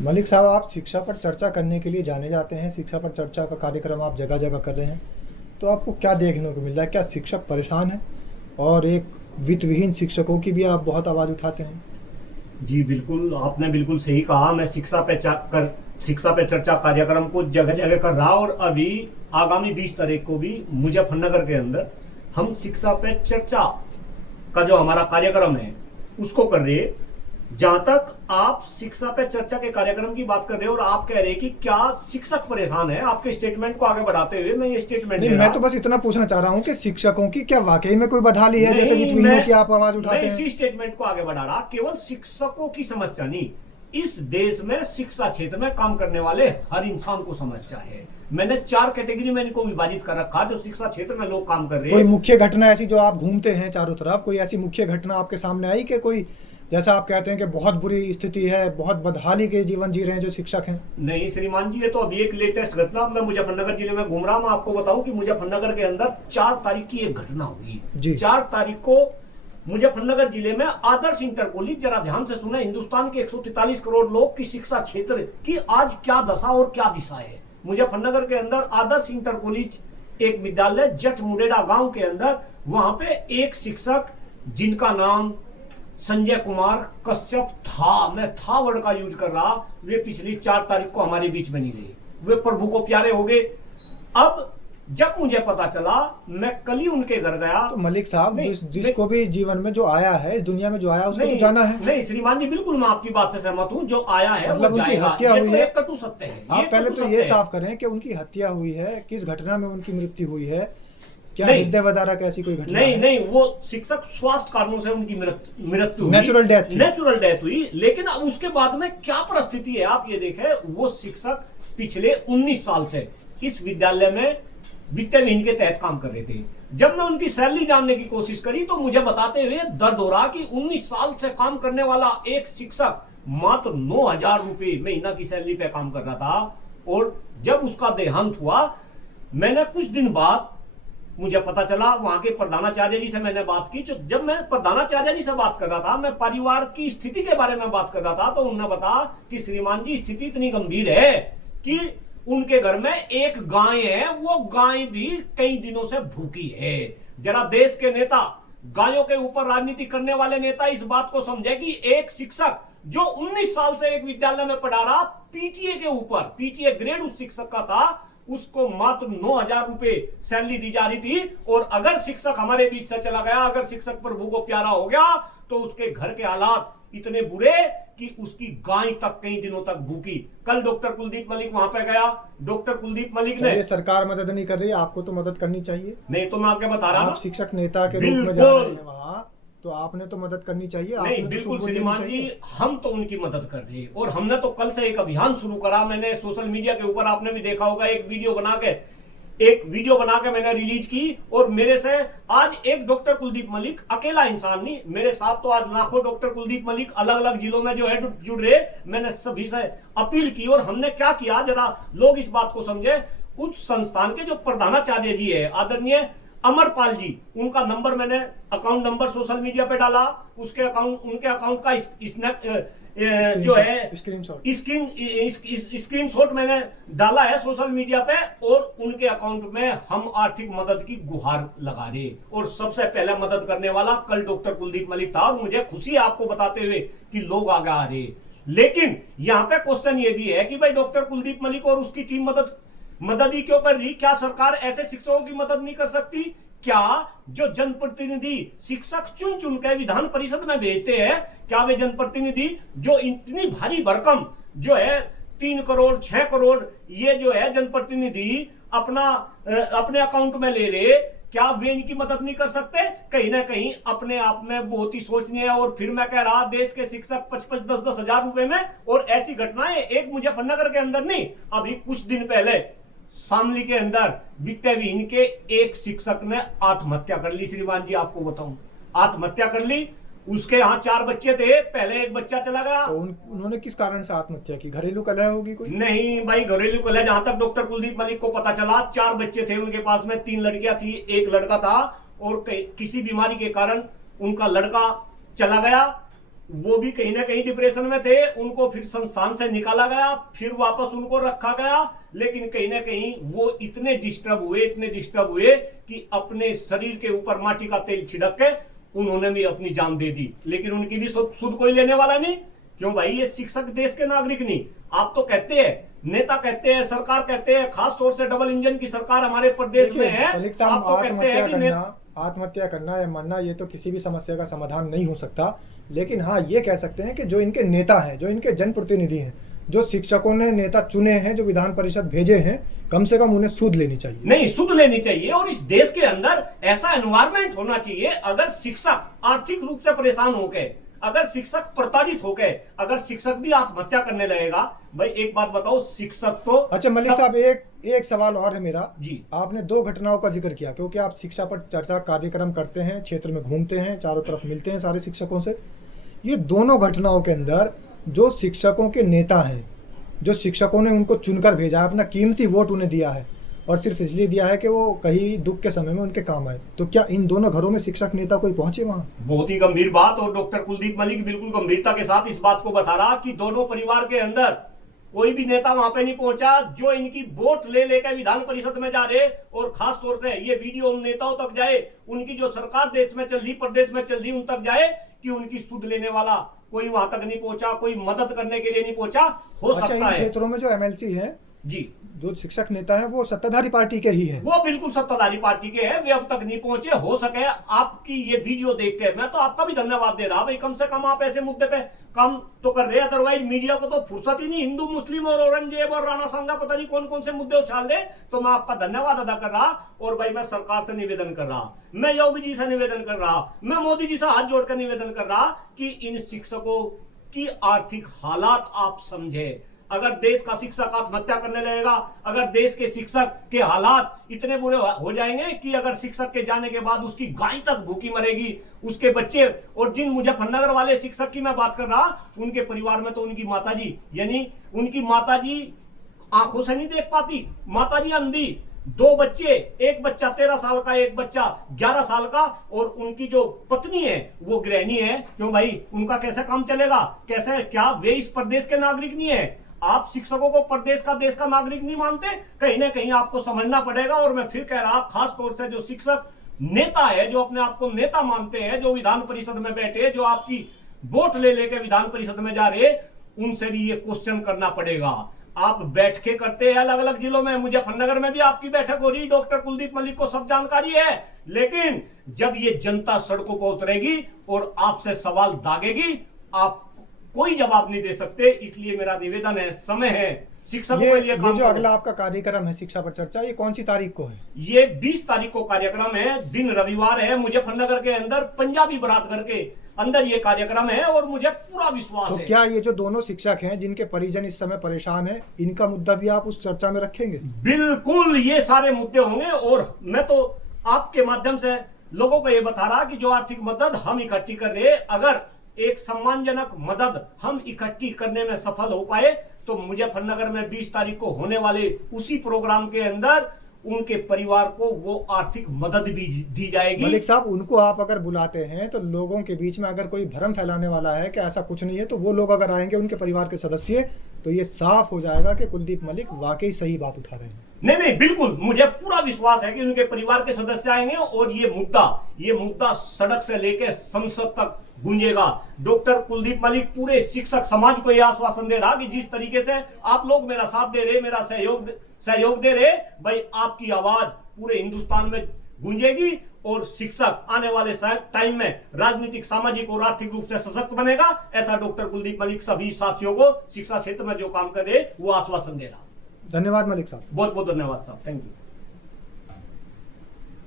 मलिक साहब, आप शिक्षा पर चर्चा करने के लिए जाने जाते हैं, शिक्षा पर चर्चा का कार्यक्रम आप जगह जगह कर रहे हैं, तो आपको क्या देखने को मिल रहा है? क्या शिक्षक परेशान है? और एक वित्तविहीन शिक्षकों की भी आप बहुत आवाज़ उठाते हैं। जी बिल्कुल, आपने बिल्कुल सही कहा। मैं शिक्षा पे चर्चा कार्यक्रम को जगह जगह कर रहा, और अभी आगामी 20 तारीख को भी मुजफ्फरनगर के अंदर हम शिक्षा पे चर्चा का जो हमारा कार्यक्रम है उसको कर रहे हैं। जहां तक आप शिक्षा पे चर्चा के कार्यक्रम की बात कर रहे हो और आप कह रहे हैं कि क्या शिक्षक परेशान है, आपके स्टेटमेंट को आगे बढ़ाते हुए मैं ये स्टेटमेंट नहीं, मैं तो बस इतना पूछना चाह रहा हूं कि शिक्षकों की क्या वाकई में कोई बदहाली है, जैसे वित्तविहीनों की आप आवाज उठाते हैं? इसी स्टेटमेंट को आगे बढ़ा रहा, केवल शिक्षकों की समस्या नहीं, इस देश में शिक्षा क्षेत्र में काम करने वाले हर इंसान को समस्या है। मैंने 4 कैटेगरी में इनको विभाजित कर रखा जो शिक्षा क्षेत्र में लोग काम कर रहे हैं। कोई मुख्य घटना ऐसी जो आप घूमते हैं चारों तरफ, कोई ऐसी मुख्य घटना आपके सामने आई कि कोई, जैसा आप कहते हैं कि बहुत बुरी स्थिति है, बहुत बदहाली के जीवन जी रहे हैं जो शिक्षक हैं? नहीं श्रीमान जी, ये तो अभी एक लेटेस्ट घटना, मैं मुजफ्फरनगर जिले में घूम रहा हूं, आपको बताऊं कि मुजफ्फरनगर के अंदर 4 तारीख की एक घटना हुई। 4 तारीख को मुजफ्फरनगर जिले में आदर्श इंटर कॉलेज, जरा ध्यान से सुना, हिंदुस्तान के 143 करोड़ लोग की शिक्षा क्षेत्र की आज क्या दशा और क्या दिशा है। मुजफ्फरनगर के अंदर आदर्श इंटर कॉलेज एक विद्यालय जट मुडेड़ा गांव के अंदर, वहां पे एक शिक्षक जिनका नाम संजय कुमार कश्यप था, मैं था वर्ड का यूज कर रहा, वे पिछली 4 तारीख को हमारे बीच में नहीं रहे, वे प्रभु को प्यारे हो गए। अब जब मुझे पता चला, मैं कल ही उनके घर गया। तो मलिक साहब, जिसको भी जीवन में जो आया है, इस दुनिया में जो आया, उसको तो जाना है। नहीं श्रीमान जी, बिल्कुल मैं आपकी बात से सहमत हूं, जो आया है मतलब वो उनकी हत्या हुई है, कटु सत्य है। आप पहले तो ये साफ करें कि उनकी हत्या हुई है, किस घटना में उनकी मृत्यु हुई है, क्या हृदय वधारा कैसी कोई घटना? नहीं, वो शिक्षक स्वास्थ्य कारणों से उनकी मृत्यु, नेचुरल डेथ हुई। लेकिन अब उसके बाद में क्या परिस्थिति है आप ये देखें, वो शिक्षक पिछले 19 साल से इस विद्यालय में वित्तविहीन के तहत काम कर रहे थे। जब मैं उनकी सैलरी जानने की कोशिश करी तो मुझे बताते हुए दर्द हो रहा कि 19 साल से काम करने वाला एक शिक्षक मात्र 9,000 रुपए महीना की सैलरी पे काम कर रहा था। और जब उसका देहांत हुआ, मैंने कुछ दिन बाद मुझे पता चला, वहां के प्रधानाचार्य जी से मैंने बात की। जब मैं प्रधानाचार्य जी से बात कर रहा था, मैं परिवार की स्थिति के बारे में बात कर रहा था, तो उन्होंने बताया कि श्रीमान जी, स्थिति इतनी गंभीर है कि उनके घर में एक गाय है, वो गाय भी कई दिनों से भूखी है। जरा देश के नेता, गायों के ऊपर राजनीति करने वाले नेता इस बात को समझे कि एक शिक्षक जो 19 साल से एक विद्यालय में पढ़ा रहा, पीटीए के ऊपर, पीटीए ग्रेड उस शिक्षक का था, उसको मात्र 9,000 रुपए सैलरी दी जा रही थी। और अगर शिक्षक हमारे बीच से चला गया, अगर शिक्षक प्रभु को प्यारा हो गया, तो उसके घर के हालात इतने बुरे कि उसकी गाय तक कई दिनों तक भूखी। कल डॉक्टर कुलदीप मलिक वहां पे गया, डॉक्टर कुलदीप मलिक ने, सरकार मदद नहीं कर रही, आपको तो मदद करनी चाहिए। नहीं तो मैं आपके बता रहा हूं, आप शिक्षक नेता के रूप में जा रहे हैं वहां, तो आपने तो मदद करनी चाहिए। नहीं बिल्कुल श्रीमान जी, हम तो उनकी मदद कर रहे हैं। और हमने तो कल से एक अभियान शुरू करा, मैंने सोशल मीडिया के ऊपर, आपने भी देखा होगा, एक वीडियो बना के मैंने रिलीज की। और मेरे से आज एक डॉक्टर कुलदीप मलिक अकेला इंसान नहीं, मेरे साथ तो आज लाखों डॉक्टर कुलदीप मलिक अलग अलग जिलों में जो है जुड़ रहे। मैंने सभी से अपील की, और हमने क्या किया, जरा लोग इस बात को समझे। उच्च संस्थान के जो प्रधानाचार्य जी है, आदरणीय अमरपाल जी, उनका नंबर, मैंने अकाउंट नंबर सोशल मीडिया पे डाला, उनके अकाउंट का जो है स्क्रीनशॉट मैंने डाला है सोशल मीडिया पे। और उनके अकाउंट में हम आर्थिक मदद की गुहार लगा रहे, और सबसे पहले मदद करने वाला कल डॉक्टर कुलदीप मलिक था। और मुझे खुशी है आपको बताते हुए कि लोग आगे आ रहे। लेकिन यहाँ पे क्वेश्चन ये भी है कि भाई डॉक्टर कुलदीप मलिक और उसकी टीम मदद ही क्यों कर रही? क्या सरकार ऐसे शिक्षकों की मदद नहीं कर सकती? क्या जो जनप्रतिनिधि शिक्षक चुन चुन के विधान परिषद में भेजते हैं, क्या वे जनप्रतिनिधि जो इतनी भारी भरकम जो है 3 करोड़ 6 करोड़ ये जो है जनप्रतिनिधि अपने अकाउंट में ले रहे, क्या वे इनकी मदद नहीं कर सकते? कहीं ना कहीं अपने आप में बहुत ही सोचनीय है। और फिर मैं कह रहा, देश के शिक्षक 55 10 हजार रुपए में, और ऐसी घटनाएं एक मुजफ्फरनगर के अंदर नहीं, अभी कुछ दिन पहले शामली के अंदर वित्तविहीन के एक शिक्षक ने आत्महत्या कर ली। श्रीमान जी आपको बताऊं, आत्महत्या कर ली। उसके यहाँ 4 बच्चे थे, पहले एक बच्चा चला गया। तो उन्होंने किस कारण से आत्महत्या की? घरेलू कलह होगी कोई? नहीं भाई, घरेलू कलह, जहां तक डॉक्टर कुलदीप मलिक को पता चला, 4 बच्चे थे उनके पास में, 3 लड़कियां थी, 1 लड़का था। और किसी बीमारी के कारण उनका लड़का चला गया। वो भी कहीं ना कहीं डिप्रेशन में थे, उनको फिर संस्थान से निकाला गया, फिर वापस उनको रखा गया, लेकिन कहीं ना कहीं वो इतने डिस्टर्ब हुए कि अपने शरीर के ऊपर माटी का तेल छिड़क के उन्होंने भी अपनी जान दे दी। लेकिन उनकी भी सुध कोई लेने वाला नहीं। क्यों भाई, ये शिक्षक देश के नागरिक नहीं। आप तो कहते हैं, नेता कहते हैं, सरकार कहते हैं, खास तौर से डबल इंजन की सरकार हमारे प्रदेश में है। आप तो कहते हैं कि आत्महत्या करना या मरना ये तो किसी भी समस्या का समाधान नहीं हो सकता, लेकिन हाँ ये कह सकते हैं कि जो इनके नेता हैं, जो इनके जनप्रतिनिधि हैं, जो शिक्षकों ने नेता चुने हैं, जो विधान परिषद भेजे हैं, कम से कम उन्हें सूद लेनी चाहिए। नहीं, सूद लेनी चाहिए। और इस देश के अंदर ऐसा एनवायरमेंट होना चाहिए, अगर शिक्षक आर्थिक रूप से परेशान हो गए, अगर शिक्षक प्रताड़ित हो गए, अगर शिक्षक भी आत्महत्या करने लगेगा, भाई एक बात बताओ, शिक्षक तो अच्छा मलिक साहब, एक सवाल और है मेरा जी। आपने 2 घटनाओं का जिक्र किया, क्योंकि आप शिक्षा पर चर्चा कार्यक्रम करते हैं, क्षेत्र में घूमते हैं, चारों तरफ मिलते हैं सारे शिक्षकों से। ये दोनों घटनाओं के अंदर जो शिक्षकों के नेता हैं, जो शिक्षकों ने उनको चुनकर भेजा है, अपना कीमती वोट उन्हें दिया है, और सिर्फ इसलिए दिया है कि वो कहीं दुख के समय में उनके काम आए, तो क्या इन दोनों घरों में शिक्षक नेता कोई पहुंचे वहां? बहुत ही गंभीर बात। और डॉक्टर कुलदीप मलिक बिल्कुल गंभीरता के साथ इस बात को बता रहा कि दोनों परिवार के अंदर कोई भी नेता वहां पे नहीं पहुंचा जो इनकी वोट ले लेकर विधान परिषद में जा रहे। और खास तौर से ये वीडियो उन नेताओं तक जाए, उनकी जो सरकार देश में चल रही, प्रदेश में चल रही, उन तक जाए कि उनकी सुध लेने वाला कोई वहां तक नहीं पहुंचा, कोई मदद करने के लिए नहीं पहुंचा। हो सकता है क्षेत्रों में जो एमएलसी है जी, जो शिक्षक नेता है, वो सत्ताधारी पार्टी के ही हैं। वो बिल्कुल सत्ताधारी पार्टी के हैं, वे अब तक नहीं पहुंचे। हो सके आपकी ये वीडियो देख के मैं तो आपका भी धन्यवाद दे रहा, भाई कम से कम आप ऐसे मुद्दे पे काम तो कर रहे हैं। अदरवाइज मीडिया को तो फुर्सत ही नहीं, हिंदू मुस्लिम और औरंगजेब और राणा सांगा पता नहीं कौन कौन से मुद्दे उछाल ले। तो मैं आपका धन्यवाद अदा कर रहा, और भाई मैं सरकार से निवेदन कर रहा, मैं योगी जी से निवेदन कर रहा, मैं मोदी जी से हाथ जोड़कर निवेदन कर रहा कि इन शिक्षकों की आर्थिक हालात आप समझे। अगर देश का शिक्षक आत्महत्या करने लगेगा, अगर देश के शिक्षक के हालात इतने बुरे हो जाएंगे कि अगर शिक्षक के जाने के बाद उसकी गाय तक भूखी मरेगी, उसके बच्चे, और जिन मुजफ्फरनगर वाले शिक्षक की मैं बात कर रहा, उनके परिवार में तो उनकी माताजी, यानी उनकी माताजी आंखों से नहीं देख पाती, माताजी अंधी, 2 बच्चे, एक बच्चा 13 साल का, एक बच्चा 11 साल का, और उनकी जो पत्नी है वो गृहिणी है। क्यों भाई, उनका कैसे काम चलेगा? कैसे? क्या वे इस प्रदेश के नागरिक नहीं है? आप शिक्षकों को प्रदेश का, देश का नागरिक नहीं मानते? कहीं ना कहीं आपको समझना पड़ेगा। और मैं फिर कह रहा, खास तौर से जो शिक्षक नेता है, जो अपने आप को नेता मानते हैं, जो विधान परिषद में बैठे, जो आपकी वोट ले लेकर विधान परिषद में जा रहे, उनसे भी ये क्वेश्चन करना पड़ेगा। आप बैठ के करते हैं अलग अलग जिलों में, मुजफ्फरनगर में भी आपकी बैठक हो रही, डॉक्टर कुलदीप मलिक को सब जानकारी है, लेकिन जब ये जनता सड़कों पर उतरेगी और आपसे सवाल दागेगी, आप कोई जवाब नहीं दे सकते। इसलिए मेरा निवेदन है, समय है शिक्षकों के लिए काम। ये जो अगला आपका कार्यक्रम है शिक्षा पर चर्चा, ये कौन सी तारीख को है? ये 20 तारीख को कार्यक्रम है, दिन रविवार है, मुजफ्फरनगर के अंदर पंजाबी बारात घर के अंदर ये कार्यक्रम है, और मुझे पूरा विश्वास है। क्या ये जो दोनों शिक्षक हैं जिनके परिजन इस समय परेशान हैं, इनका मुद्दा भी आप उस चर्चा में रखेंगे? बिल्कुल, ये सारे मुद्दे होंगे। और मैं तो आपके माध्यम से लोगों को ये बता रहा कि जो आर्थिक मदद हम इकट्ठी कर रहे हैं, अगर एक सम्मानजनक मदद हम इकट्ठी करने में सफल हो पाए, तो मुजफ्फरनगर में 20 तारीख को होने वाले उसी प्रोग्राम के अंदर उनके परिवार को वो आर्थिक मदद भी दी जाएगी। मलिक साहब, उनको आप अगर बुलाते हैं तो लोगों के बीच में अगर कोई भ्रम फैलाने वाला है कि ऐसा कुछ नहीं है, तो वो लोग अगर आएंगे, उनके परिवार के सदस्य, तो ये साफ हो जाएगा कि कुलदीप मलिक वाकई सही बात उठा रहे हैं। नहीं, बिल्कुल, मुझे पूरा विश्वास है कि उनके परिवार के सदस्य आएंगे, और ये मुद्दा सड़क से लेकर संसद तक गूंजेगा। डॉक्टर कुलदीप मलिक पूरे शिक्षक समाज को यह आश्वासन दे रहा कि जिस तरीके से आप लोग मेरा साथ दे रहे, मेरा सहयोग दे रहे, भाई आपकी आवाज पूरे हिंदुस्तान में गूंजेगी, और शिक्षक आने वाले टाइम में राजनीतिक, सामाजिक और आर्थिक रूप से सशक्त बनेगा। ऐसा डॉक्टर कुलदीप मलिक सभी साथियों को शिक्षा क्षेत्र में जो काम कर रहे वो आश्वासन दे रहा। धन्यवाद मलिक साहब, बहुत बहुत धन्यवाद साहब, थैंक यू।